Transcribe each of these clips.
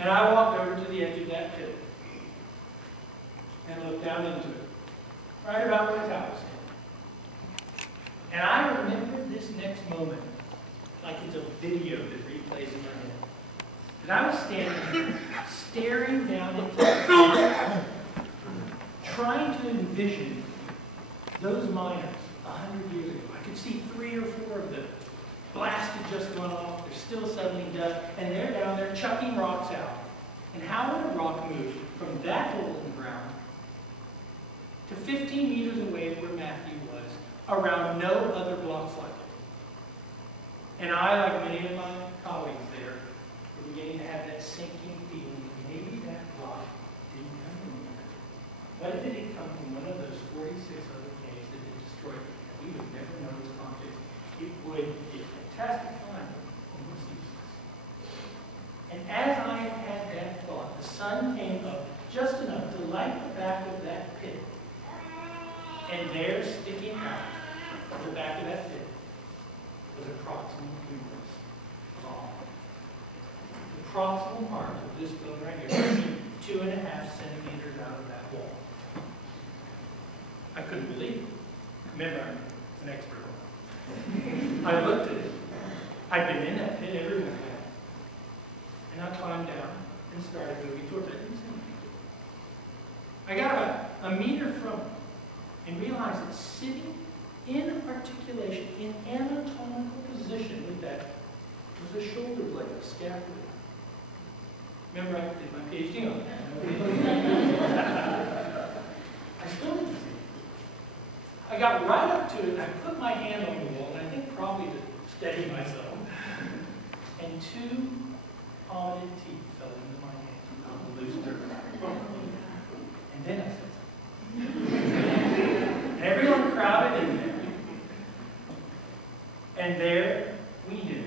And I walked over to the edge of that pit and looked down into it, right about where the tower was standing. And I remember this next moment like it's a video that replays in my head. And I was standing, staring down into the pit, trying to envision those miners 100 years ago. I could see 3 or 4 of them. Blast had just gone off, they're still settling dust, and they're down there chucking rocks out. And how would a rock move from that hole in the ground to 15 meters away where Matthew was, around no other blocks like it? And I, like many of my colleagues there, were beginning to have that sinking feeling that maybe that rock didn't come from there. What if it had come from one of those 46 other caves that had destroyed it? And we would never know its contents. It would be a fantastic find, almost useless. And as I had that thought, the sun came up just enough to light the back of that pit. And there, sticking out of the back of that pit, was a proximal humerus bomb. The proximal part of this bone right here, 2.5 centimeters out of that wall. I couldn't believe it. Remember, I'm an expert. I looked at it. I'd been in that pit every morning. And I climbed down and started moving towards it. I didn't see anything. I got about 1 meter from it and realized it's sitting in articulation, in anatomical position with that. It was a shoulder blade, a scapula. Remember, I did my PhD on that. I still didn't see it. I got right up to it, and I put my hand on the wall, and I think probably to steady myself, and 2 pointed teeth fell into my hand on the loose dirt. And then I said something. And everyone crowded in there. And there, we knew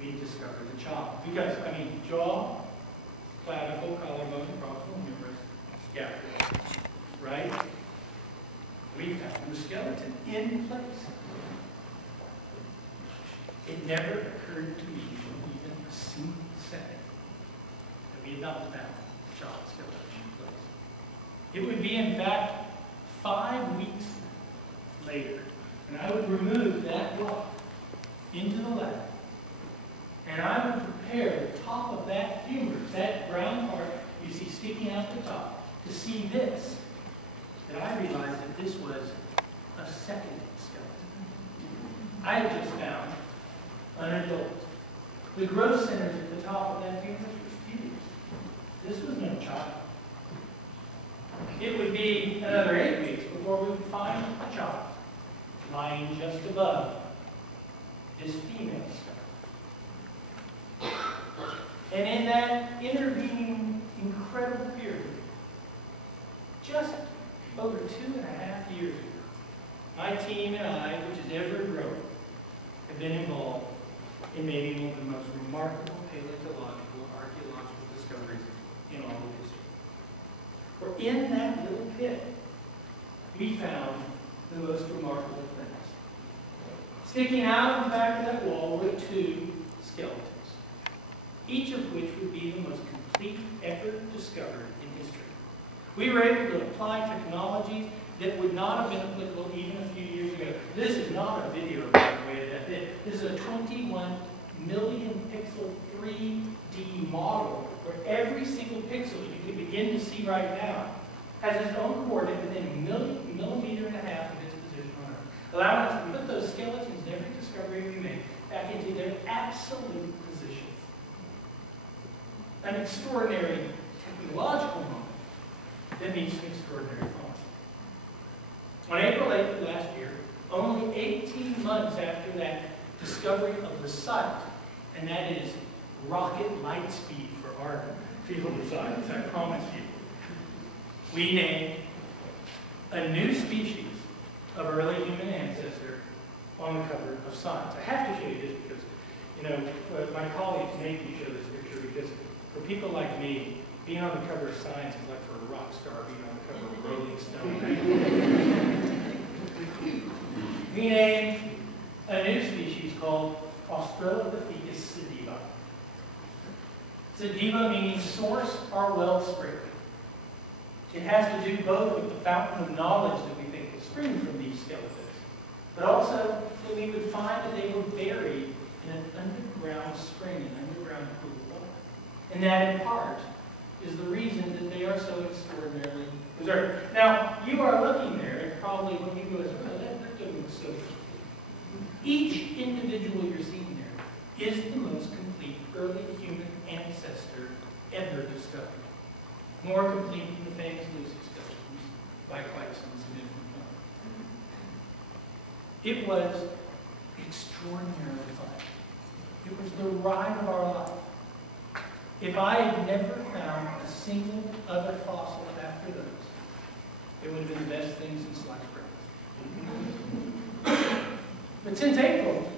we discovered the child. Because, I mean, jaw, clavicle, collarbone, proximal humerus, scapula. Right? We found the skeleton in place. It never occurred to me for even a single second that we had not found the child's skeleton in place. It would be, in fact, 5 weeks later, and I would remove that block into the lab, and I would prepare the top of that humerus, that brown part you see sticking out the top, to see this, that I realized that this was a second skeleton. I had just found an adult. The growth centers at the top of that humerus were fused. This was no child. It would be another 8 weeks before we would find a child lying just above this female skeleton. And in that intervening incredible period, just over 2.5 years ago, my team and I, which is ever growing, have been involved in maybe one of the most remarkable paleontological, archaeological discoveries in all of history. For in that little pit, we found the most remarkable things. Sticking out of the back of that wall were 2 skeletons, each of which would be the most complete effort discovered in history. We were able to apply technologies that would not have been applicable even a few years ago. This is not a video, by the way, of that pit. This is a 21 million pixel 3D model where every single pixel you can begin to see right now has its own coordinate within a millimeter and a half of its position on Earth, allowing us to put those skeletons in every discovery we make back into their absolute position. An extraordinary technological moment that meets an extraordinary fun. On April 8th of last year, only 18 months after that discovery of the site, and that is rocket light speed for our field of science, I promise you, we named a new species of early human ancestor on the cover of Science. I have to show you this because, you know, my colleagues made me show this picture because for people like me, being on the cover of Science is like for a rock star being on the cover of Rolling Stone. We named a new species called Australopithecus sediba. Sediba meaning source or wellspring. It has to do both with the fountain of knowledge that we think will spring from these skeletons, but also that we would find that they were buried in an underground spring, an underground pool of water. And that, in part, is the reason that they are so extraordinarily preserved. Now, you are looking there, and probably when you go, oh, that doesn't look so complete. Each individual you're seeing there is the most complete early human ancestor ever discovered. More complete than the famous Lucy skeletons by quite some significant amount. It was extraordinarily fun. It was the ride of our life. If I had never found a single other fossil after those, it would have been the best thing since sliced bread. But since April,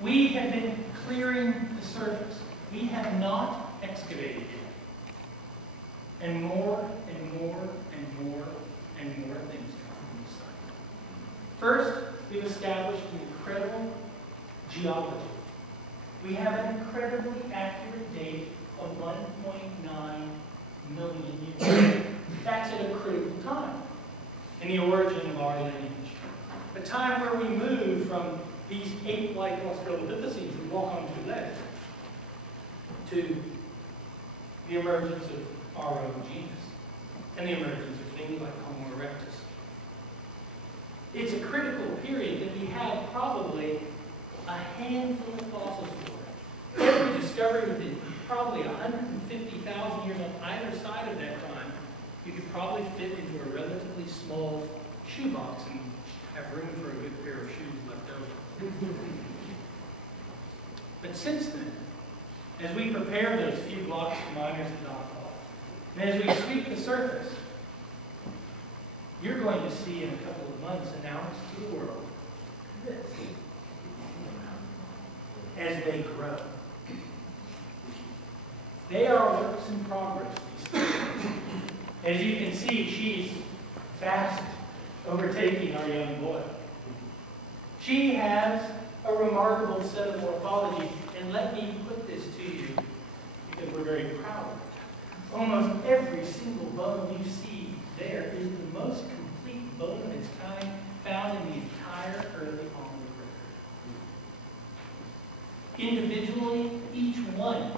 we have been clearing the surface. We have not excavated yet. And more and more and more and more things come from the site. First, we've established an incredible geology. We have an incredibly accurate date of 1.9 million years. That's at a critical time in the origin of our lineage. A time where we move from these ape-like Australopithecines who walk on two legs to the emergence of our own genus and the emergence of things like Homo erectus. It's a critical period that we have probably a handful of fossils for. Every discovery within probably 150,000 years on either side of that time, you could probably fit into a relatively small shoebox and have room for a good pair of shoes left over. But since then, as we prepare those few blocks of miners at Knockoff, and as we sweep the surface, you're going to see in a couple of months announced to the world this. As they grow. They are works in progress. As you can see, she's fast overtaking our young boy. She has a remarkable set of morphology, and let me put this to you, because we're very proud of it. Almost every single bone you see there is the most complete bone of its kind found in the entire early hominin record. Individually, each one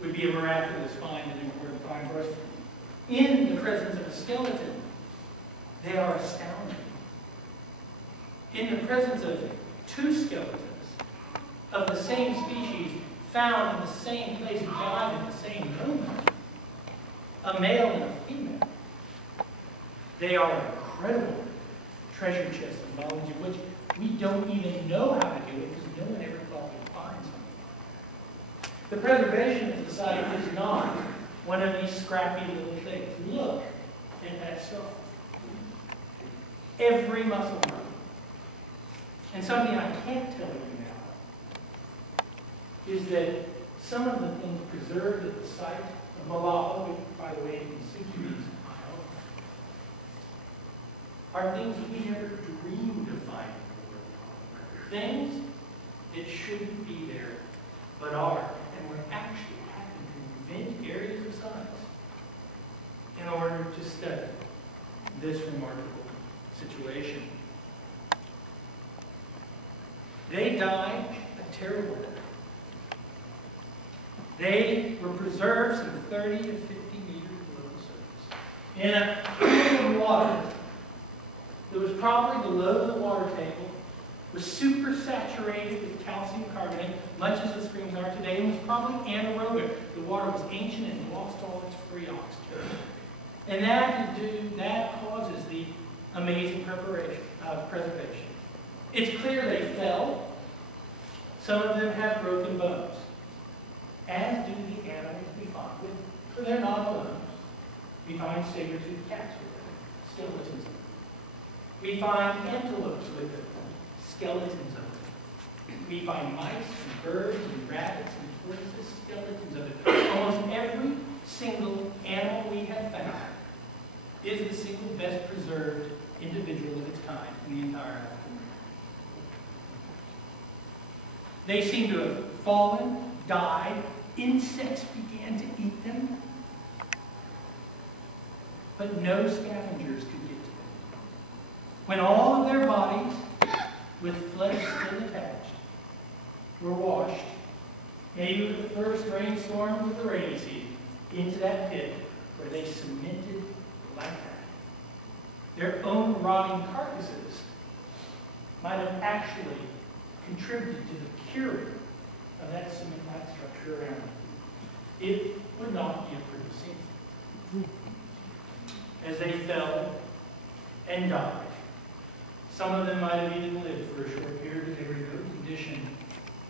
would be a miraculous find and important find for us. In the presence of a skeleton, they are astounding. In the presence of two skeletons of the same species found in the same place, died at the same moment, a male and a female, they are an incredible treasure chest of knowledge of which we don't even know how to do it because no one ever thought we'd find something. The preservation of the site is not one of these scrappy little things. Look at that stuff. Every muscle bone. And something I can't tell you now is that some of the things preserved at the site of Malaha, which, by the way, in Suki's pile, are things that we never dreamed of finding in the world. Things that shouldn't be there, but are, and we're actually having to invent areas of science in order to study this remarkable situation. They died a terrible death. They were preserved some 30 to 50 meters below the surface. In a pool of water that was probably below the water table, was super saturated with calcium carbonate, much as the springs are today, and was probably anaerobic. The water was ancient and lost all its free oxygen. And that causes the amazing preservation. It's clear they fell. Some of them have broken bones, as do the animals we find. For they're not bones. We find saber-toothed cats with them, skeletons of them. We find antelopes with them, skeletons of them. We find mice and birds and rabbits and tortoises, skeletons of it. Almost every single animal we have found is the single best preserved individual of its kind in the entire African. They seem to have fallen, died, insects began to eat them, but no scavengers could get to them. When all of their bodies, with flesh still attached, were washed, maybe with the first rainstorm of the rainy season, into that pit where they cemented like that. Their own rotting carcasses might have actually contributed to the curing of that cement-like structure around them. It would not be a pretty scene. As they fell and died, some of them might have even lived for a short period if they were in no condition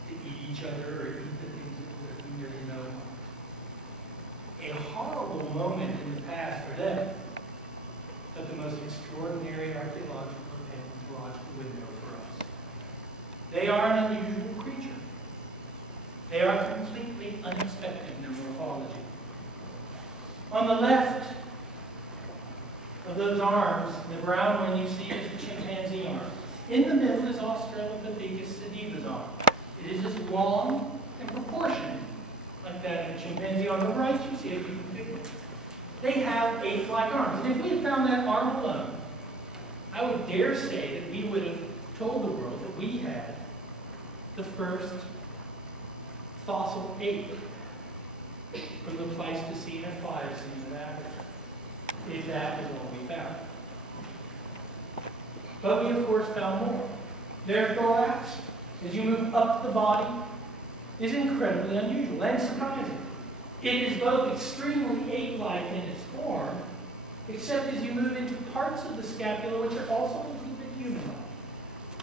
to eat each other or eat the things that were nearly known. A horrible moment in the past for them, but the most extraordinary archaeological and anthropological window for us. They are an unusual creature. They are completely unexpected in their morphology. On the left of those arms, the brown one you see is the chimpanzee arm. In the middle is Australopithecus sediba's arm. It is just long and proportionate, like that of a chimpanzee. On the right, you see a human figure. They have ape-like arms. And if we had found that arm alone, I would dare say that we would have told the world that we had the first fossil ape from the Pleistocene or Pliocene of Africa, if that is all we found. But we, of course, found more. Their thorax, as you move up the body, is incredibly unusual and surprising. It is both extremely ape-like in its form, except as you move into parts of the scapula which are also a little bit human-like.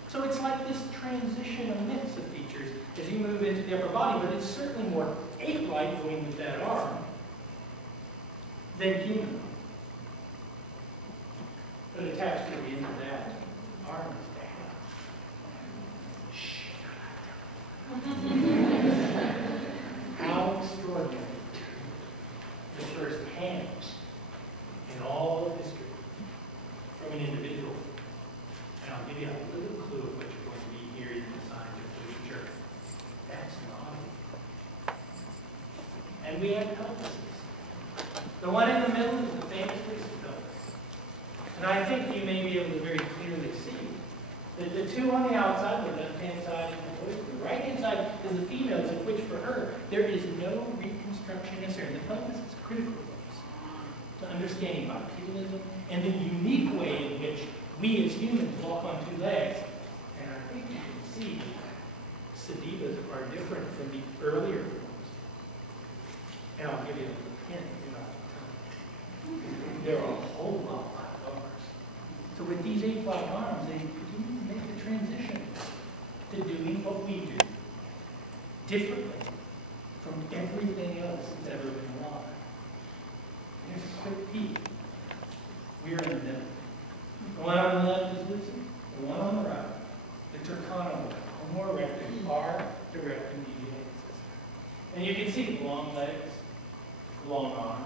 So it's like this transition of myths of features as you move into the upper body, but it's certainly more ape-like going with that arm than human-like. But attached to the end of that arm is the hand. How extraordinary. The first hands in all of history from an individual. And I'll give you a little clue of what you're going to be hearing in the signs of the church. That's not. And we have pelvises. The one in the middle is the famous priest's pelvis. And I think you may be able to very clearly see that the two on the outside, the left-hand side and the right-hand side, is the females, of which for her, there is no reconstruction necessary. The pelvis is critical for us to understanding bipedalism and the unique way in which we as humans walk on two legs. And I think you can see sedivas are different from the earlier forms. And I'll give you a little hint about time. There are a whole lot like ours. So with these ape-like arms, they continue to make the transition to doing what we do differently from everything else that's ever been alive. Here's a quick peek. We're in the middle. The one on the left is Lucy. The one on the right, the Turkana, Homo erectus, are direct and mediate ancestors. And you can see long legs, long arms,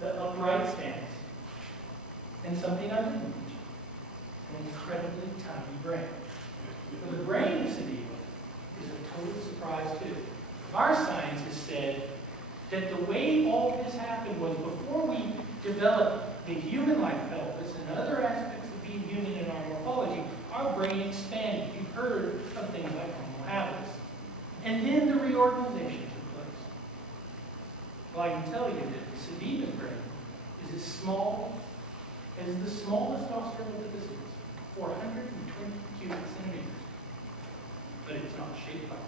the upright stance, and something I didn't mention, an incredibly tiny brain. But the brain of Sediba is a total surprise too. Our scientists said that the way all this happened was before we developed the human-like pelvis and other aspects of being human in our morphology, our brain expanded. You've heard of things like Homo habilis. And then the reorganization took place. Well, I can tell you that the Sediba brain is as small as the smallest Australopithecus, 420 cubic centimeters. But it's not shaped like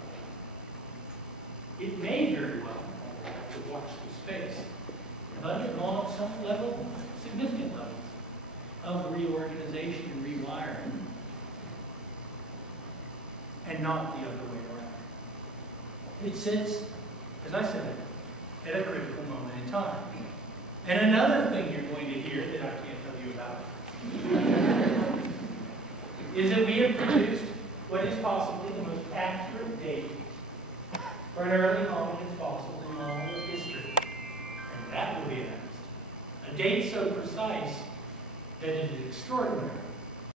that. It may very well, I'll have to watch the space, have undergone some level, significant levels, of reorganization and rewiring, and not the other way around. It sits, as I said, at a critical moment in time. And another thing you're going to hear that I can't tell you about is that we have produced what is possibly the most accurate date for an early hominid fossil in all of history. And that will be announced. A date so precise that it is extraordinary.